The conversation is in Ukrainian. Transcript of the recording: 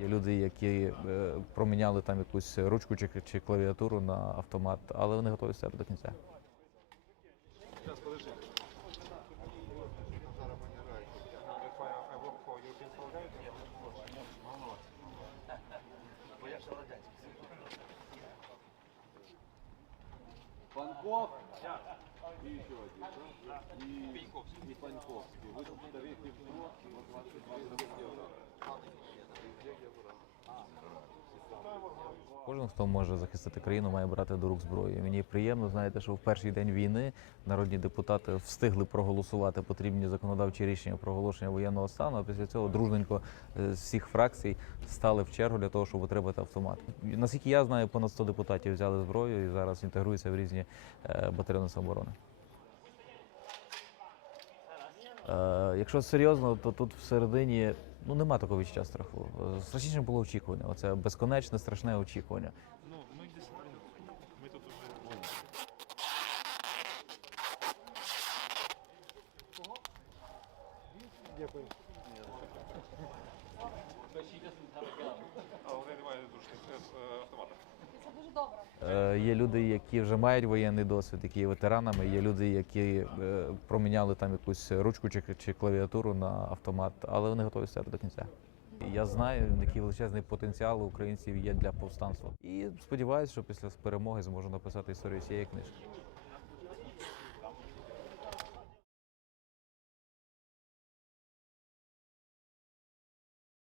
Є люди, які проміняли там якусь ручку чи клавіатуру на автомат, але вони готові стояти до кінця. Сейчас, подожди. Панков и еще один, да? И Паньковский. Вы тут вторые пивко, 22 евро. Кожен, хто може захистити країну, має брати до рук зброю. Мені приємно, знаєте, що в перший день війни народні депутати встигли проголосувати потрібні законодавчі рішення про оголошення воєнного стану, а після цього дружненько з всіх фракцій стали в чергу для того, щоб отримати автомат. Наскільки я знаю, понад 100 депутатів взяли зброю і зараз інтегруються в різні батальйони самооборони. Якщо серйозно, то тут всередині нема такого відчуття страху. Страшніше було очікування. Оце безконечне, страшне очікування. Ну, мы здесь, мы тут уже... Дякую. А вони не мають душних автоматів. Це дуже добре. Є люди, які вже мають воєнний досвід, які є ветеранами, є люди, які проміняли там якусь ручку чи клавіатуру на автомат, але вони готові стояти до кінця. Я знаю, який величезний потенціал у українців є для повстанства. І сподіваюся, що після перемоги зможу написати історію цієї книжки.